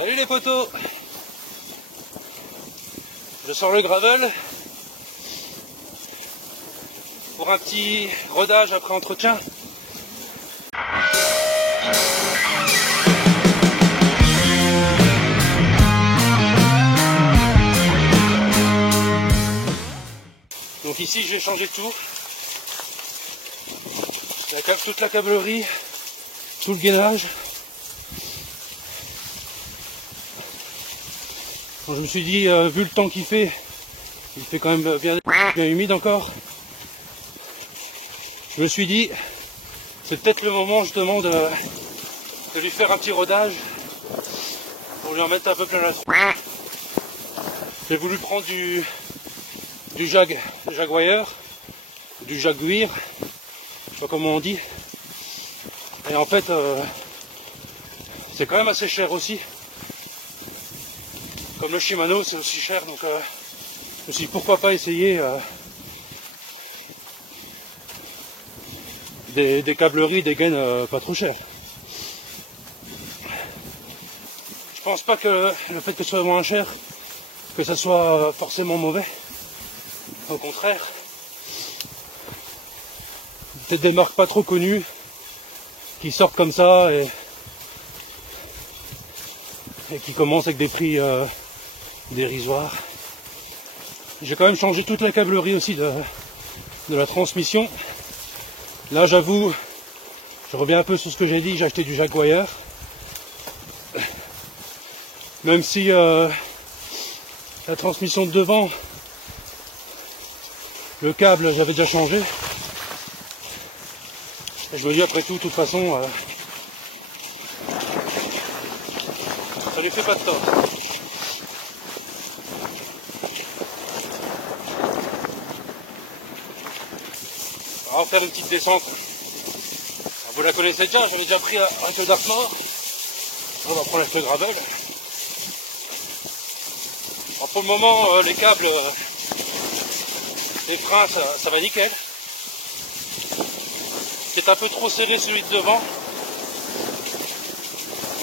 Salut les potos. Je sors le gravel pour un petit rodage après entretien. Donc ici je vais changer tout. Toute la câblerie, tout le gainage. Bon, je me suis dit, vu le temps qu'il fait, il fait quand même bien humide encore. Je me suis dit, c'est peut-être le moment justement de lui faire un petit rodage pour lui en mettre un peu plein la tronche. J'ai voulu prendre du Jaguar, du Jaguar, je sais pas comment on dit. Et en fait, c'est quand même assez cher aussi. Comme le Shimano, c'est aussi cher, donc je me suis dit pourquoi pas essayer des câbleries, des gaines pas trop chères. Je pense pas que le fait que ce soit moins cher, que ça soit forcément mauvais. Au contraire, peut-être des marques pas trop connues qui sortent comme ça et qui commencent avec des prix dérisoires. J'ai quand même changé toute la câblerie aussi de la transmission. Là j'avoue, je reviens un peu sur ce que j'ai dit, j'ai acheté du Jaguar. Même si la transmission de devant, le câble j'avais déjà changé. Et je me dis après tout, de toute façon, ça lui fait pas de tort. On va faire une petite descente. Vous la connaissez déjà, j'avais déjà pris avec le Dartmoor. On va prendre avec le gravel. Alors pour le moment, les câbles, les freins, ça va nickel. C'est un peu trop serré celui de devant.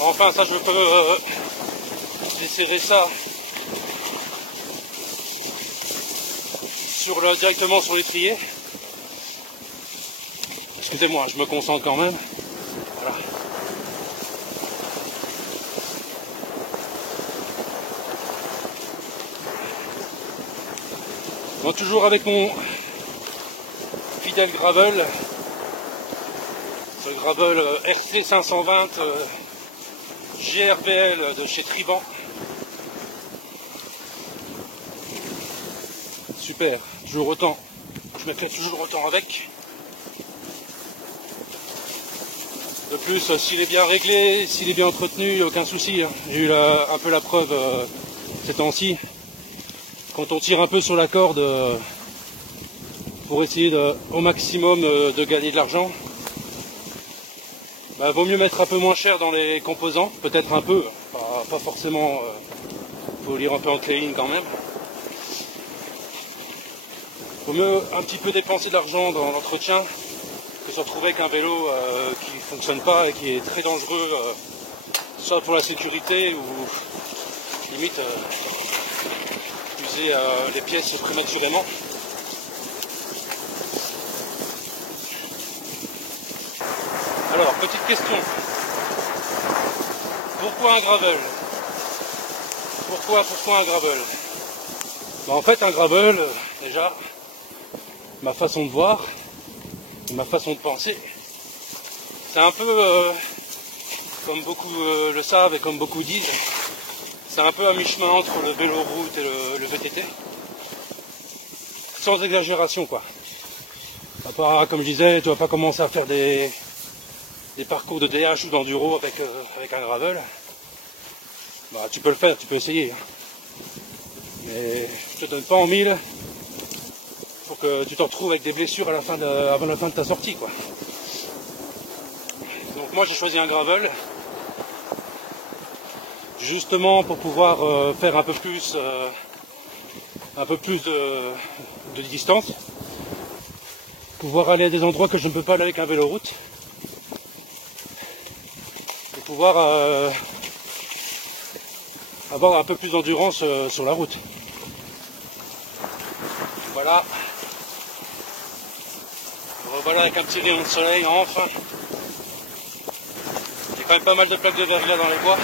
Enfin, ça je peux desserrer ça directement sur l'étrier. Excusez-moi, je me concentre quand même. Voilà. Bon, toujours avec mon fidèle gravel. Ce gravel RC 520 GRBL de chez Triban. Super, toujours autant. Je m'éclate toujours autant avec. De plus, s'il est bien réglé, s'il est bien entretenu, il n'y a aucun souci. J'ai eu un peu la preuve ces temps-ci. Quand on tire un peu sur la corde pour essayer au maximum de gagner de l'argent, bah, vaut mieux mettre un peu moins cher dans les composants, peut-être un peu, pas forcément, faut lire un peu entre les lignes quand même. Vaut mieux un petit peu dépenser de l'argent dans l'entretien que se retrouver avec un vélo qui ne fonctionne pas et qui est très dangereux, soit pour la sécurité ou limite user les pièces prématurément. Alors, petite question. Pourquoi un gravel? Pourquoi un gravel? Bah, en fait, un gravel, déjà, ma façon de voir, ma façon de penser, c'est un peu, comme beaucoup le savent et comme beaucoup disent, c'est un peu à mi-chemin entre le vélo route et le VTT. Sans exagération, quoi. Comme je disais, tu vas pas commencer à faire des parcours de DH ou d'enduro avec un gravel. Bah, tu peux le faire, tu peux essayer. Mais je te donne pas en mille pour que tu te retrouves avec des blessures avant la fin de ta sortie, quoi. Donc moi j'ai choisi un gravel justement pour pouvoir faire un peu plus de distance, pouvoir aller à des endroits que je ne peux pas aller avec un vélo route, et pouvoir avoir un peu plus d'endurance sur la route. Voilà. Revoilà avec un petit rayon de soleil, enfin. Il y a quand même pas mal de plaques de verglas dans les bois.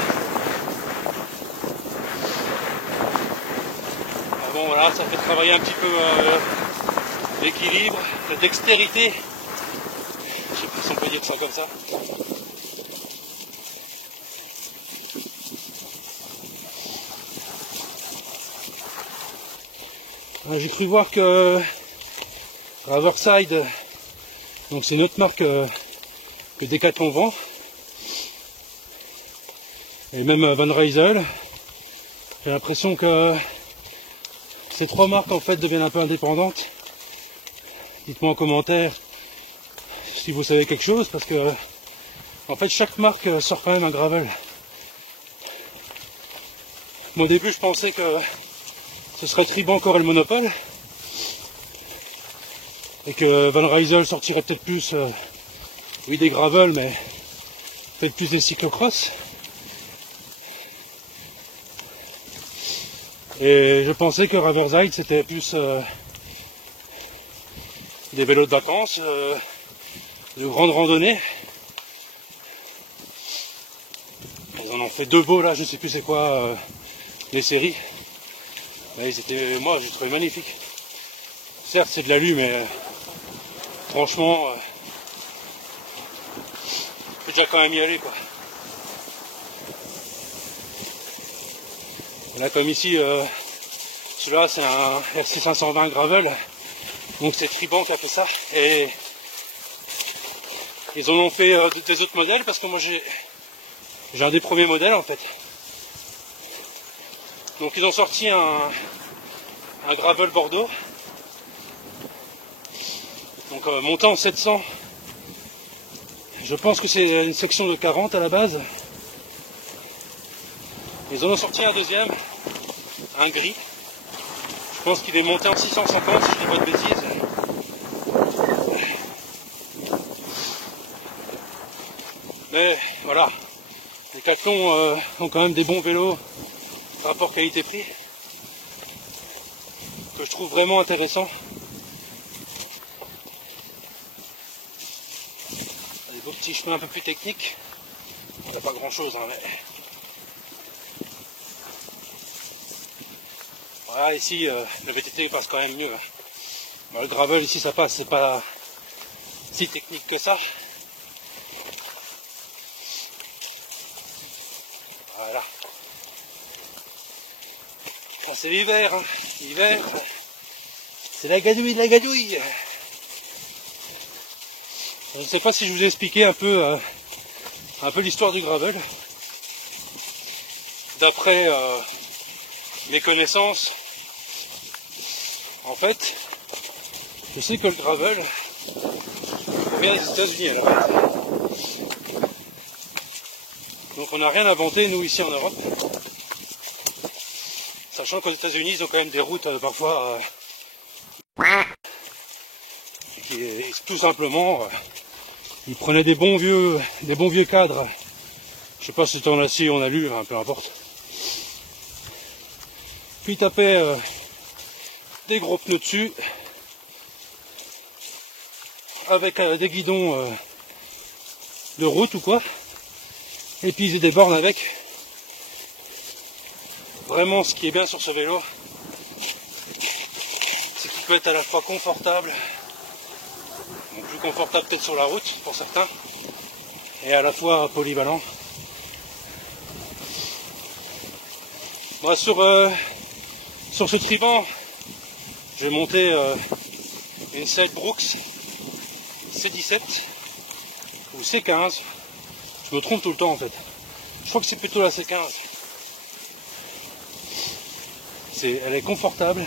Ah bon voilà, ça fait travailler un petit peu l'équilibre, la dextérité. Je sais pas si on peut dire ça comme ça. J'ai cru voir que Riverside, donc c'est notre marque que Decathlon vend, et même Van Rysel, j'ai l'impression que ces trois marques en fait deviennent un peu indépendantes. Dites-moi en commentaire si vous savez quelque chose, parce que en fait chaque marque sort quand même un gravel. Moi, au début je pensais que ce serait Triban qui aurait le monopole et que Van Rysel sortirait peut-être plus oui des gravels, mais peut-être plus des cyclocross. Et je pensais que Riverside c'était plus des vélos de vacances, de grandes randonnées. Ils en ont fait deux beaux là, je sais plus c'est quoi les séries. Mais ils étaient, moi j'ai trouvé magnifiques. Certes c'est de l'alu, mais franchement faut déjà quand même y aller quoi. Là comme ici, celui-là c'est un RC 520 gravel, donc c'est Triban qui a fait ça, et ils en ont fait des autres modèles, parce que moi j'ai un des premiers modèles en fait. Donc ils ont sorti un gravel Bordeaux, donc montant en 700, je pense que c'est une section de 40 à la base. Ils en ont sorti un deuxième, un gris. Je pense qu'il est monté en 650 si je dis pas de bêtises. Mais voilà, les Decathlon ont quand même des bons vélos, rapport qualité-prix, que je trouve vraiment intéressant. Des beaux petits chemins un peu plus techniques. Il n'y a pas grand chose, hein, mais... Voilà, ici le VTT passe quand même mieux. Bon, le gravel ici ça passe, c'est pas si technique que ça. Voilà. Ah, c'est l'hiver, hein. L'hiver, c'est la gadouille, la gadouille. Je ne sais pas si je vous ai expliqué un peu l'histoire du gravel. D'après mes connaissances, en fait, je sais que le gravel provient des États-Unis à la base. Donc on n'a rien inventé nous ici en Europe. Sachant qu'aux États-Unis ils ont quand même des routes parfois qui tout simplement ils prenaient des bons vieux cadres. Je sais pas si c'était en acier ou en alu, hein, peu importe. Puis ils tapaient des gros pneus dessus avec des guidons de route ou quoi, et puis ils faisaient des bornes avec. Vraiment ce qui est bien sur ce vélo, c'est qu'il peut être à la fois confortable, bon, plus confortable peut-être sur la route pour certains, et à la fois polyvalent. Moi sur ce Triban, je vais monter une selle Brooks C17 ou C15. Je me trompe tout le temps en fait. Je crois que c'est plutôt la C15. Elle est confortable.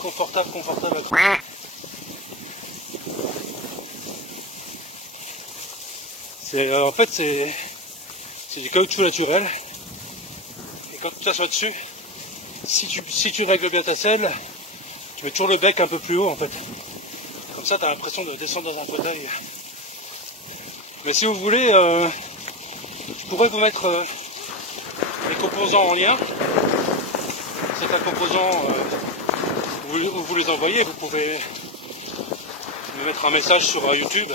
Confortable. En fait c'est du caoutchouc naturel. Et quand tu t'assois dessus, si tu règles bien ta selle, tu mets toujours le bec un peu plus haut en fait. Comme ça tu as l'impression de descendre dans un fauteuil. Mais si vous voulez, je pourrais vous mettre les composants en lien. Certains composants, vous les envoyez, vous pouvez me mettre un message sur YouTube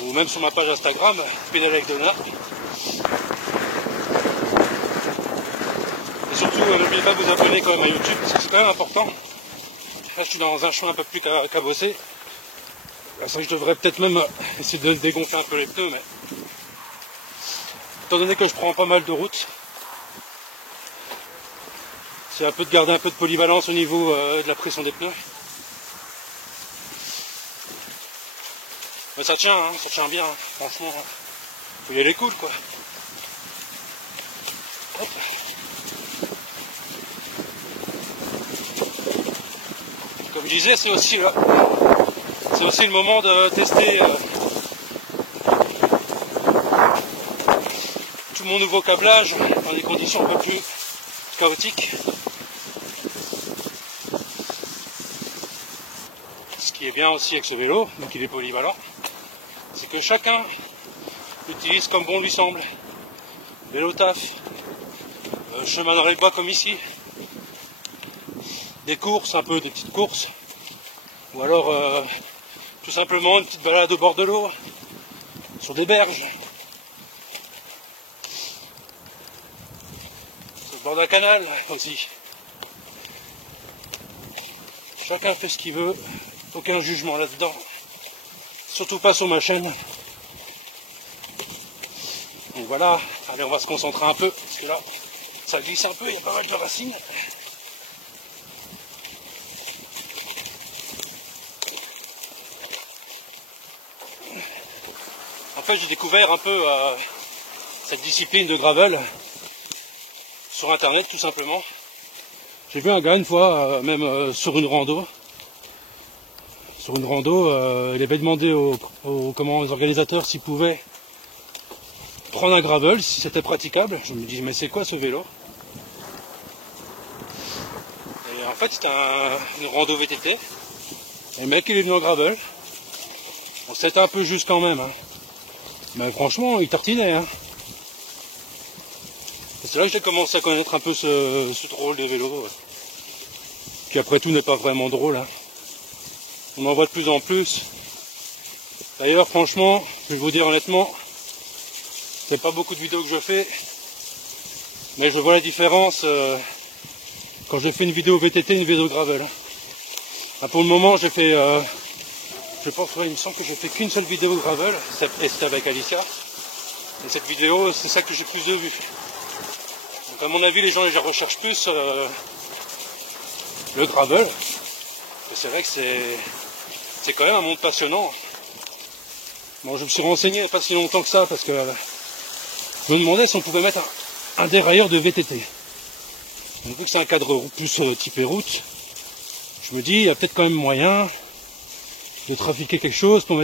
ou même sur ma page Instagram, Pédale avec Donat. Et surtout, n'oubliez pas de vous abonner quand même à YouTube, parce que c'est quand même important. Là, je suis dans un chemin un peu plus cabossé. C'est vrai que je devrais peut-être même essayer de dégonfler un peu les pneus, mais étant donné que je prends pas mal de routes, c'est un peu de garder un peu de polyvalence au niveau de la pression des pneus. Mais ça tient bien, hein. Franchement, faut y aller cool quoi. Hop. Comme je disais, c'est aussi le moment de tester tout mon nouveau câblage dans des conditions un peu plus chaotiques. Ce qui est bien aussi avec ce vélo, donc il est polyvalent, c'est que chacun l'utilise comme bon lui semble. Vélo taf, chemin dans les bois comme ici, des courses, un peu des petites courses, ou alors tout simplement une petite balade au bord de l'eau, sur des berges, sur le bord d'un canal aussi. Chacun fait ce qu'il veut, aucun jugement là-dedans, surtout pas sur ma chaîne. Donc voilà, allez on va se concentrer un peu, parce que là ça glisse un peu, il y a pas mal de racines. En fait j'ai découvert un peu cette discipline de gravel sur internet tout simplement. J'ai vu un gars une fois, même sur une rando. Il avait demandé aux organisateurs s'ils pouvaient prendre un gravel, si c'était praticable. Je me dis mais c'est quoi ce vélo? Et en fait c'était une rando VTT. Et le mec il est venu en gravel. Bon, c'était un peu juste quand même. Hein. Mais franchement il tartinait. Hein. C'est là que j'ai commencé à connaître un peu ce drôle des vélos. Qui après tout n'est pas vraiment drôle. Hein. On en voit de plus en plus. D'ailleurs franchement, je vais vous dire honnêtement, c'est pas beaucoup de vidéos que je fais, mais je vois la différence quand je fais une vidéo VTT et une vidéo gravel. Ah, pour le moment j'ai fait, je pense, ouais, il me semble que je fais qu'une seule vidéo gravel, et c'était avec Alicia. Et cette vidéo, c'est ça que j'ai plus de vues. Donc à mon avis les gens recherchent plus le gravel. Et c'est vrai que c'est quand même un monde passionnant. Bon, je me suis renseigné il n'y a pas si longtemps que ça parce que je me demandais si on pouvait mettre un dérailleur de VTT. Donc, vu que c'est un cadre plus typé route, je me dis il y a peut-être quand même moyen de trafiquer quelque chose pour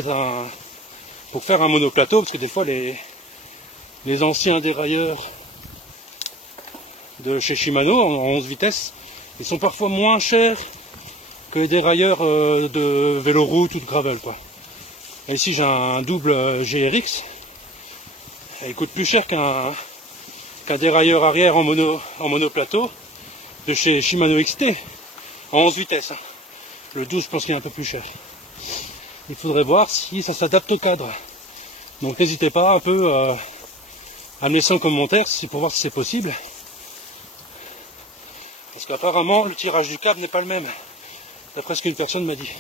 faire un monoplateau, parce que des fois les anciens dérailleurs de chez Shimano en 11 vitesses, ils sont parfois moins chers que les dérailleurs de véloroute ou de gravel quoi. Et ici j'ai un double GRX, et il coûte plus cher qu'un dérailleur arrière en monoplateau de chez Shimano XT en 11 vitesses. Hein. Le 12 je pense qu'il est un peu plus cher. Il faudrait voir si ça s'adapte au cadre. Donc n'hésitez pas un peu à me laisser en commentaire pour voir si c'est possible. Parce qu'apparemment le tirage du câble n'est pas le même. D'après ce qu'une personne m'a dit.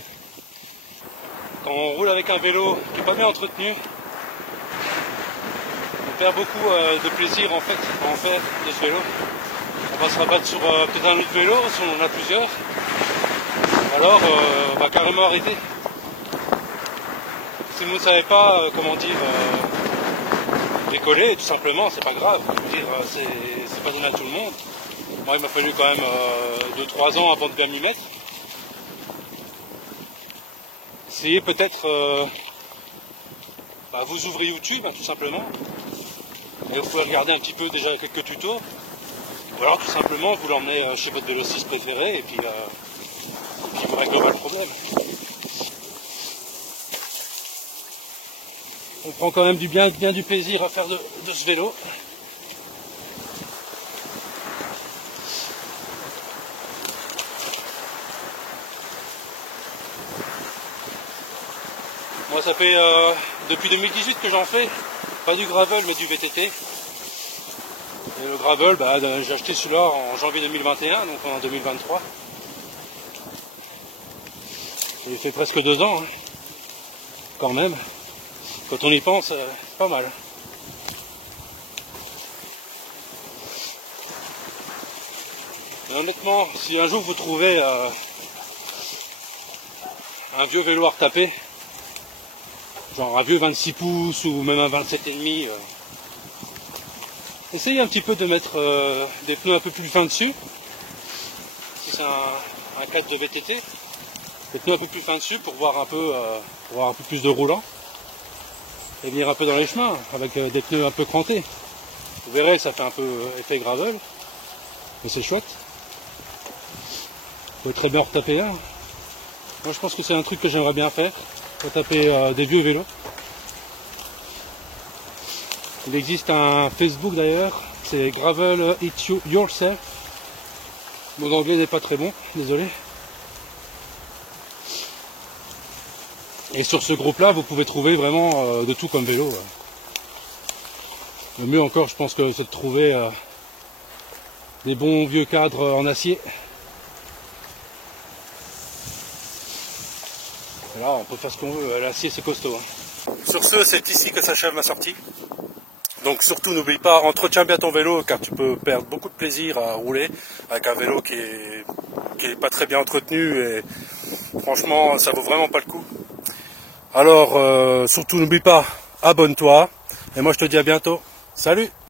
Quand on roule avec un vélo qui n'est pas bien entretenu, on perd beaucoup de plaisir en fait à en faire de ce vélo. On va se rabattre sur peut-être un autre vélo si on en a plusieurs. Alors on va carrément arrêter. Si vous ne savez pas comment dire décoller, tout simplement, c'est pas grave. Je veux dire, c'est pas donné à tout le monde. Moi il m'a fallu quand même 2-3 ans avant de bien m'y mettre. Essayez peut-être, vous ouvrez YouTube hein, tout simplement, et vous pouvez regarder un petit peu déjà quelques tutos, ou alors tout simplement vous l'emmenez chez votre vélociste préféré et puis vous réglera le problème. On prend quand même bien du plaisir à faire de ce vélo. ça fait depuis 2018 que j'en fais, pas du gravel mais du VTT. Et le gravel, bah, j'ai acheté celui-là en janvier 2021, donc en 2023. Il fait presque 2 ans, hein. Quand même. Quand on y pense, c'est pas mal. Et honnêtement, si un jour vous trouvez un vieux vélo à retaper, genre un vieux 26 pouces ou même un 27,5, essayez un petit peu de mettre des pneus un peu plus fins dessus. Si c'est un 4 de VTT, des pneus un peu plus fins dessus pour voir un peu plus de roulant et venir un peu dans les chemins avec des pneus un peu crantés. Vous verrez, ça fait un peu effet gravel, mais c'est chouette. Vous pouvez très bien retaper là. Moi je pense que c'est un truc que j'aimerais bien faire, retaper des vieux vélos. Il existe un Facebook d'ailleurs, c'est Gravel It Yourself. Mon anglais n'est pas très bon, désolé. Et sur ce groupe-là, vous pouvez trouver vraiment de tout comme vélo. Le mieux encore, je pense que c'est de trouver des bons vieux cadres en acier. Et là, on peut faire ce qu'on veut, l'acier c'est costaud. Hein. Sur ce, c'est ici que s'achève ma sortie. Donc surtout n'oublie pas, entretiens bien ton vélo car tu peux perdre beaucoup de plaisir à rouler avec un vélo qui est pas très bien entretenu et franchement ça vaut vraiment pas le coup. Alors surtout n'oublie pas, abonne-toi et moi je te dis à bientôt. Salut!